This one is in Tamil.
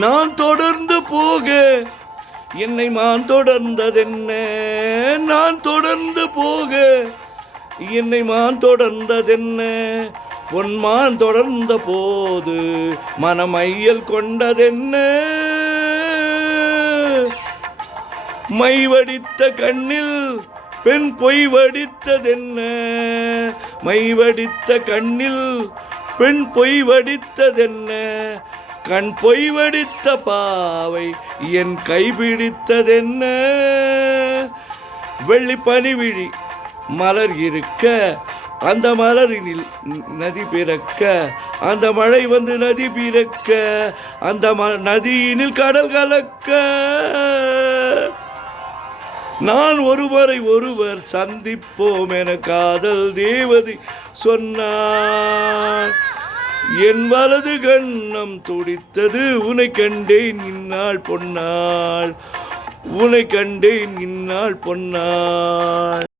நான் தொடர்ந்து போக என்னை மான் தொடர்ந்ததென்ன? நான் தொடர்ந்து போக என்னை மான் தொடர்ந்ததென்ன? பொன்மான் தொடர்ந்த போது மனமையல் கொண்டதென்ன? மை வடித்த கண்ணில் பெண் பொய் வடித்ததென்ன? மை வடித்த கண்ணில் பெண் பொய் வடித்ததென்ன? கண் பொய் வடித்த பாவை என் கைபிடித்ததென்ன? வெள்ளி பனிவிழி மலர் இருக்க அந்த மலரினில் நதி பிறக்க, அந்த மழை வந்து நதி பிறக்க, அந்த நதியினில் கடல் கலக்க, நான் ஒருவரை ஒருவர் சந்திப்போம் என காதல் தேவதை சொன்னார். என் வலது கண்ணம் துடித்தது, உன்னை கண்டேன் இந்நாள் பொன்னாள், உன்னை கண்டேன் இந்நாள் பொன்னாள்.